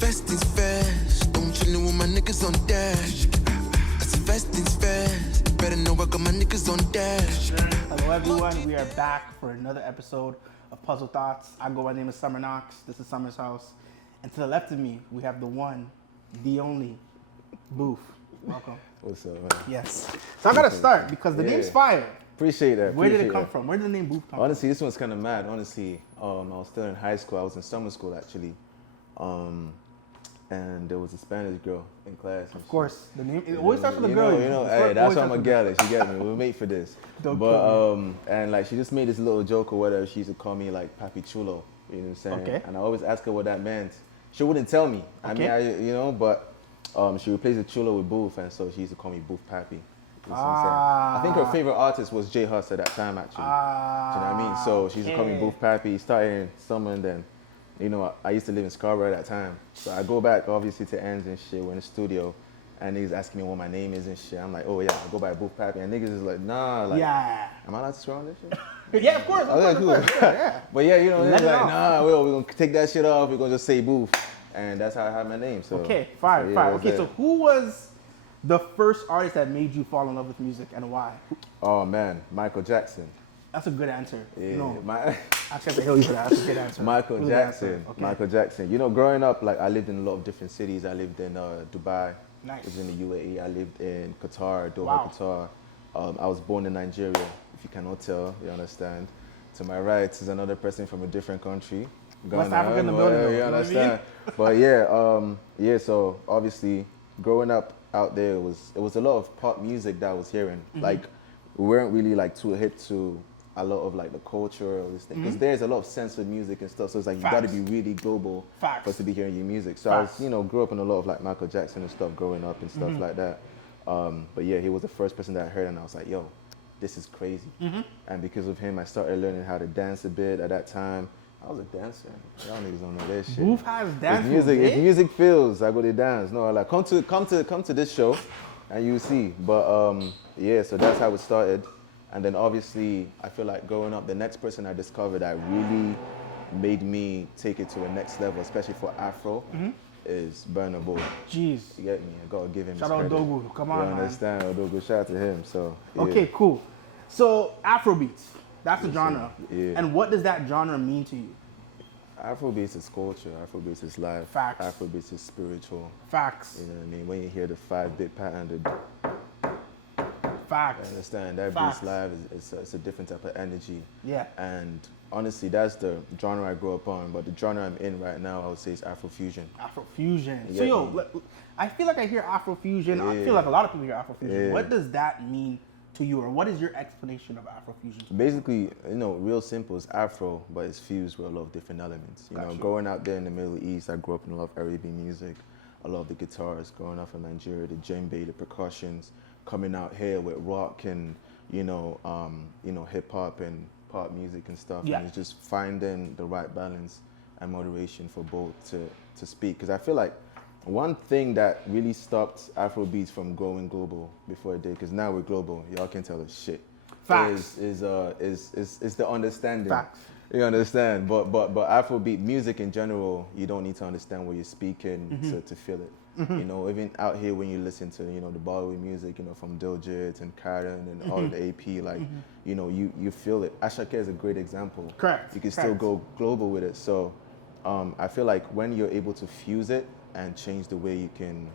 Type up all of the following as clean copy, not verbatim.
First things first, don't chillin' with my niggas on dash. I said first things first, better know I got my niggas on dash. Hello everyone, we are back for another episode of Puzzle Thoughts. My name is Summer Knox, this is Summer's house. And to the left of me, we have the one, the only, Bouff. Welcome. What's up, man? Yes. So I gotta start because the name's fire. Appreciate that. Where did it come from? Where did the name Bouff come from? Honestly, this one's kind of mad. Honestly, I was still in high school. I was in summer school, actually. And there was a Spanish girl in class. Of course. The name, it always starts with a girl. Hey, that's why I'm a gallus. You get me? We'll mate for this. And like, she just made this little joke or whatever. She used to call me like Papi Chulo. You know what I'm saying? Okay. And I always ask her what that meant. She wouldn't tell me. Okay. But she replaced the Chulo with Bouff, and so she used to call me Bouff Papi. You know what I'm saying? I think her favorite artist was Haus at that time, actually. Do you know what I mean? So she used to call me Bouff Papi. Started in summer, and then, I used to live in Scarborough at that time. So I go back, obviously, to ends and shit. We're in the studio, and niggas asking me what my name is and shit. I'm like, oh yeah, I go by Bouff Papi. And niggas is like, nah, like, am I allowed to swear on this shit? Yeah, of course. Yeah. But yeah, they're like, nah, we're gonna take that shit off. We're gonna just say Bouff. And that's how I have my name. So okay, fine. Okay, so who was the first artist that made you fall in love with music and why? Oh man, Michael Jackson. That's a good answer. Yeah, no, I can't say you for that. That's a good answer. Michael Jackson. Okay. Michael Jackson. Growing up, like I lived in a lot of different cities. I lived in Dubai. Nice. I lived in the UAE. I lived in Qatar, Doha, Qatar. I was born in Nigeria. If you cannot tell, you understand. To my right is another person from a different country. West Africa in the building. You understand? But yeah. So obviously, growing up out there, it was a lot of pop music that I was hearing. Mm-hmm. Like we weren't really like too hip to a lot of like the culture or this thing, because there's a lot of censored music and stuff. So it's like you got to be really global for us to be hearing your music. So I was, grew up in a lot of like Michael Jackson and stuff growing up and stuff like that. But yeah, he was the first person that I heard, and I was like, yo, this is crazy. And because of him, I started learning how to dance a bit at that time. I was a dancer. Y'all niggas don't know that shit. Bouff has dance if music feels, I go to dance. No, like come to this show, and you see. But yeah, so that's how it started. And then obviously, I feel like growing up, the next person I discovered that really made me take it to a next level, especially for Afro, is Burna Boy. Jeez. You get me? I gotta give him shout out Dogu. Come on, you understand? Dogu. Shout out to him. So yeah. Okay, cool. So Afrobeats. That's the genre. Yeah. And what does that genre mean to you? Afrobeats is culture. Afrobeats is life. Facts. Afrobeats is spiritual. Facts. You know what I mean? When you hear the 5-bit pattern, Facts. I understand. That beat's live. It's a different type of energy. Yeah. And honestly, that's the genre I grew up on. But the genre I'm in right now, I would say, is Afrofusion. Afrofusion. So I feel like I hear Afrofusion. Yeah. I feel like a lot of people hear Afrofusion. Yeah. What does that mean to you, or what is your explanation of Afrofusion? Basically, real simple, it's Afro, but it's fused with a lot of different elements. Growing out there in the Middle East, I grew up in a lot of Arabian music, a lot of the guitars. Growing up in Nigeria, the djembe, the percussions. Coming out here with rock and hip hop and pop music and stuff. Yeah. And it's just finding the right balance and moderation for both to speak. Because I feel like one thing that really stopped Afrobeats from going global before it did, because now we're global, y'all can tell us shit. Facts. Is the understanding. Facts. You understand? But Afrobeat music in general, you don't need to understand what you're speaking to feel it. Even out here when you listen to the Bollywood music, from Diljit and Karen and all of the AP, like you feel it. Ashake is a great example. Correct. You can still go global with it. So I feel like when you're able to fuse it and change the way you can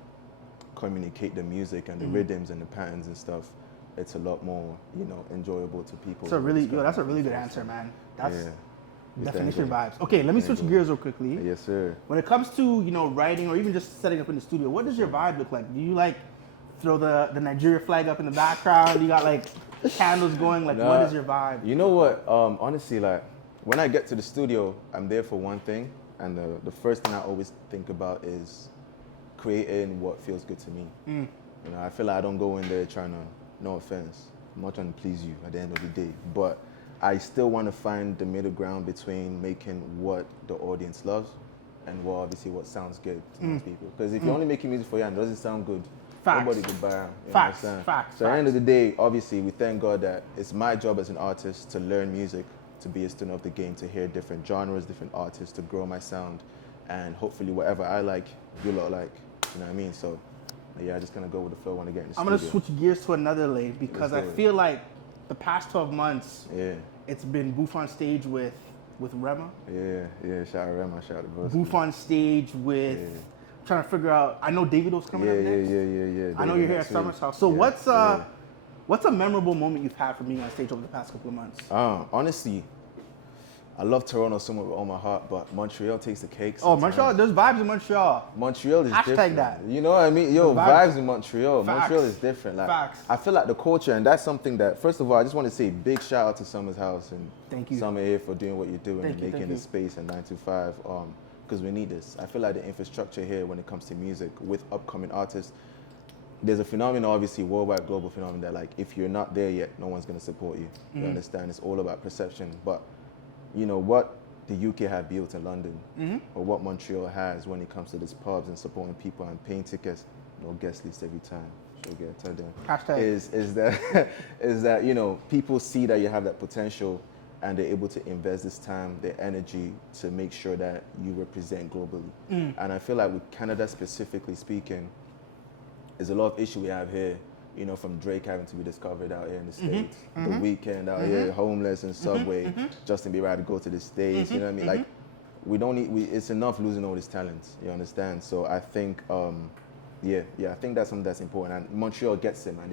communicate the music and the rhythms and the patterns and stuff, it's a lot more, enjoyable to people. So that's a really good answer, man. That's definition vibes. Okay, let me switch gears real quickly. Yes, sir. When it comes to, writing or even just setting up in the studio, what does your vibe look like? Do you throw the Nigeria flag up in the background? You got candles going? What is your vibe? You know what? Honestly, when I get to the studio, I'm there for one thing. And the first thing I always think about is creating what feels good to me. I feel like I don't go in there trying to, no offense, I'm not trying to please you at the end of the day, but I still want to find the middle ground between making what the audience loves and what sounds good to most people. Because if you're only making music for you and it doesn't sound good, nobody could buy it. Facts. So at the end of the day, obviously, we thank God that it's my job as an artist to learn music, to be a student of the game, to hear different genres, different artists, to grow my sound, and hopefully whatever I like, you lot like. You know what I mean? So yeah, I'm just gonna go with the flow when I get in the I'm studio. gonna switch gears to another lane because I do it. feel like the past 12 months, Yeah, it's been Bouff on stage with Rema. yeah. Shout out Rema, shout out Bouff. Bouff on stage with. Yeah. I'm trying to figure out. I know Davido's coming up next. Yeah. I know you're here at Summer's House. So what's a memorable moment you've had from being on stage over the past couple of months? Honestly, I love Toronto so much with all my heart, but Montreal takes the cake. Oh, sometimes. Montreal, there's vibes in Montreal. Montreal is Hashtag different. that. You know what I mean? Yo, The vibes. vibes in Montreal. Facts. Montreal is different. Like, Facts. I feel like the culture, and that's something that, first of all, I just want to say big shout out to Summer's House and Thank you. Summer here for doing what you're doing Thank and you, making thank this you. space and 9 to 5, because we need this. I feel like the infrastructure here when it comes to music with upcoming artists, there's a phenomenon, obviously, worldwide, global phenomenon that, like, if you're not there yet, no one's going to support you. You understand? It's all about perception. But, you know, what the UK have built in London, or what Montreal has when it comes to these pubs and supporting people and paying tickets, no guest list every time. She'll get tell them. Hashtag. Is that you know, people see that you have that potential and they're able to invest this time, their energy to make sure that you represent globally. And I feel like with Canada specifically speaking, there's a lot of issue we have here. You know, from Drake having to be discovered out here in the States, The Weeknd out here, homeless in Subway, Justin Bieber had to go to the States, you know what I mean? Like, we don't need, it's enough losing all these talents, you understand? So I think, I think that's something that's important. And Montreal gets it, man.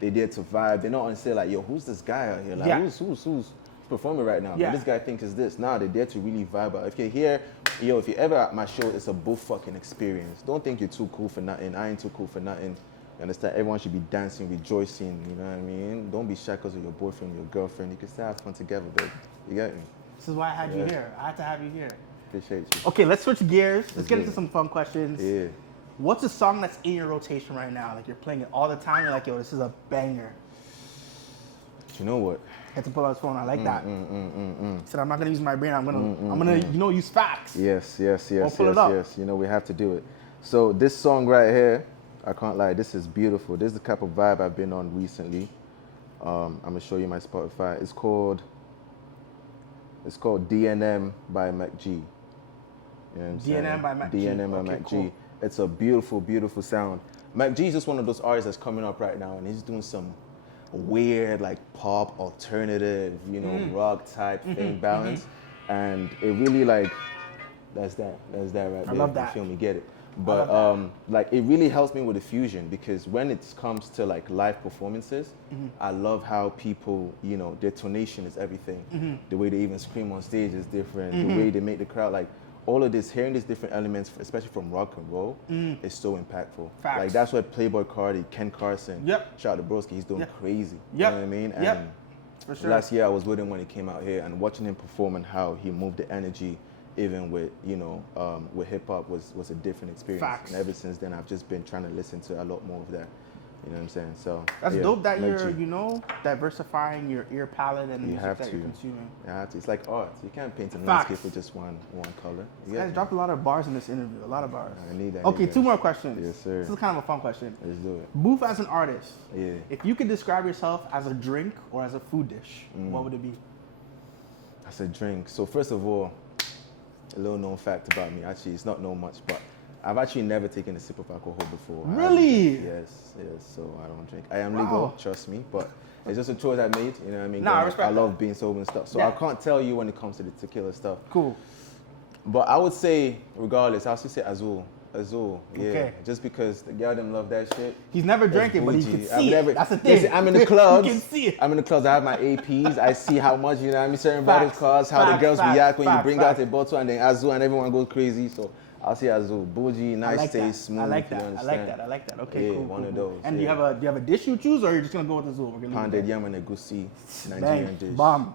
They dare to vibe. They're not on say like, yo, who's this guy out here? Like, who's performing right now? Yeah. This guy thinks is this. Nah, they dare to really vibe out. If you're here, if you're ever at my show, it's a Bouff fucking experience. Don't think you're too cool for nothing. I ain't too cool for nothing. You understand? Everyone should be dancing, rejoicing, you know what I mean? Don't be shy because of your boyfriend, your girlfriend. You can still have fun together, baby. You get me? This is why I had you here. I had to have you here. Appreciate you. Okay, let's switch gears. Let's get do into it. some fun questions. Yeah. What's a song that's in your rotation right now? Like you're playing it all the time. You're like, yo, this is a banger. You know what? Had to pull out his phone. I like that. He said, I'm not gonna use my brain. I'm gonna use facts. Yes. pull it up. You know, we have to do it. So this song right here, I can't lie, this is beautiful. This is the type of vibe I've been on recently. I'm gonna show you my Spotify. It's called DNM by Mac G. You know what I'm saying? DNM by Mac G. DNM by Okay, Mac cool. G. It's a beautiful, beautiful sound. Mac G is just one of those artists that's coming up right now, and he's doing some weird, like pop, alternative, you know, rock type thing balance, and it really like that's that right there. I love that. You feel me? Get it? But like it really helps me with the fusion because when it comes to like live performances, I love how people, you know, their tonation is everything. The way they even scream on stage is different. The way they make the crowd, like all of this, hearing these different elements, especially from rock and roll, is so impactful. Facts. Like that's what Playboy Cardi, Ken Carson, Yep. shout out to Broski, he's doing crazy. Yep. You know what I mean? And Yep. For sure. last year I was with him when he came out here, and watching him perform and how he moved the energy, even with, you know, with hip hop was a different experience. Facts. And ever since then, I've just been trying to listen to a lot more of that. You know what I'm saying? So That's yeah, dope that Mac you're, G. you know, diversifying your ear palette and the You music have that you're to. consuming. You have to. It's like art. You can't paint a Facts. landscape with just one color. You You get guys me? dropped a lot of bars in this interview. A lot of bars. I need that. Okay, two more questions. Yes, sir. This is kind of a fun question. Let's do it. Bouff as an artist. Yeah. If you could describe yourself as a drink or as a food dish, what would it be? That's a drink. So first of all, a little known fact about me. Actually, it's not known much, but I've actually never taken a sip of alcohol before. Really? Yes. So I don't drink. I am legal, trust me, but it's just a choice I made. You know what I mean? Nah, I Growing up, respect I love being sober and stuff. So Yeah. I can't tell you when it comes to the tequila stuff. Cool. But I would say, regardless, I'll still say Azul. Azul, yeah. Okay. Just because the girl them love that shit. He's never It's drinking, but he bougie. can I've see never- it. That's the thing. Listen, I'm in the clubs. You can see it. I'm in the clubs. I have my APs. I see how much, you know what I mean, certain bottles Facts. cost, how the Facts, girls facts, react when you facts, bring facts. out a bottle and then Azul and everyone goes crazy. So I'll say Azul. Bougie, I nice like taste, that. smooth. I like you that. I understand? like that. I like that. Okay, Yeah, cool. one cool, of cool. those, And do yeah. you have a dish you choose, or you're just gonna go with the Zoo? We're gonna leave it Pounded there. yam and egusi, Bang. Nigerian dish. Bomb.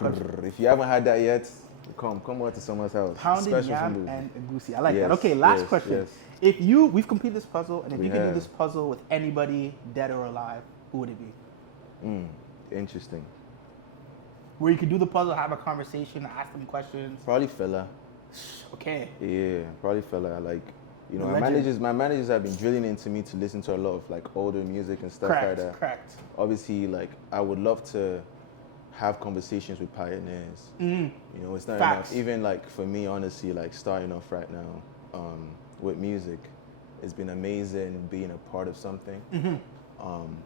Brr. If you haven't had that yet, come over to someone's house. Pounded Special yam from Bouff. and egusi. I like that. Yes, Okay, last yes, question. yes. If we've completed this puzzle, and if We you could do have. this puzzle with anybody, dead or alive, who would it be? Interesting. Where you could do the puzzle, have a conversation, ask them questions. Probably fella. Okay. Yeah, probably fella. Like, you know, The my legend. managers have been drilling into me to listen to a lot of like older music and stuff Correct. like that. Correct. Obviously, like I would love to have conversations with pioneers. You know, it's not Facts. enough. Even like for me, honestly, like starting off right now with music, it's been amazing being a part of something.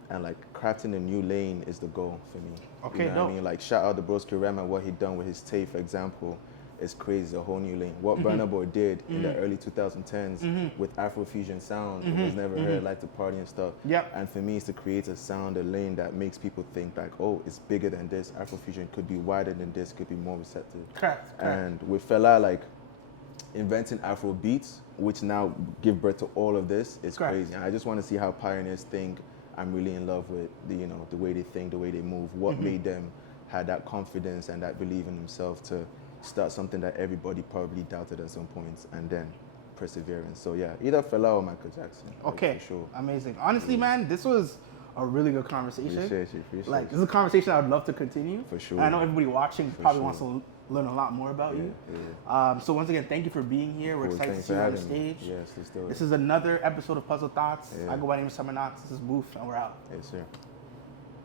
And like crafting a new lane is the goal for me. Okay, you know what dope. I mean? Like shout out to Broski Rem and what he done with his tape, for example, is crazy, a whole new lane. What Burna Boy did in the early 2010s with Afrofusion sound, it was never heard, like the party and stuff. Yep. And for me, it's to create a sound, a lane that makes people think like, oh, it's bigger than this. Afrofusion could be wider than this, could be more receptive. Correct. And with Fela, like inventing Afro beats, which now give birth to all of this, is Correct. crazy. And I just want to see how pioneers think. I'm really in love with the, you know, the way they think, the way they move. What made them have that confidence and that belief in themselves to start something that everybody probably doubted at some points, and then perseverance. So yeah, either Fela or Michael Jackson. like, Okay. for sure. Amazing. Honestly, man, this was a really good conversation. Appreciate Like, you. this is a conversation I would love to continue. For sure. And I know everybody watching probably sure. wants to learn a lot more about you. Yeah. So once again, thank you for being here. We're Cool, excited to thanks see for you on the having me. stage. Yes, let's do it. This is another episode of Puzzle Thoughts. Yeah. I go by the name of Summer Knox. This is Bouff, and we're out. Yes, sir.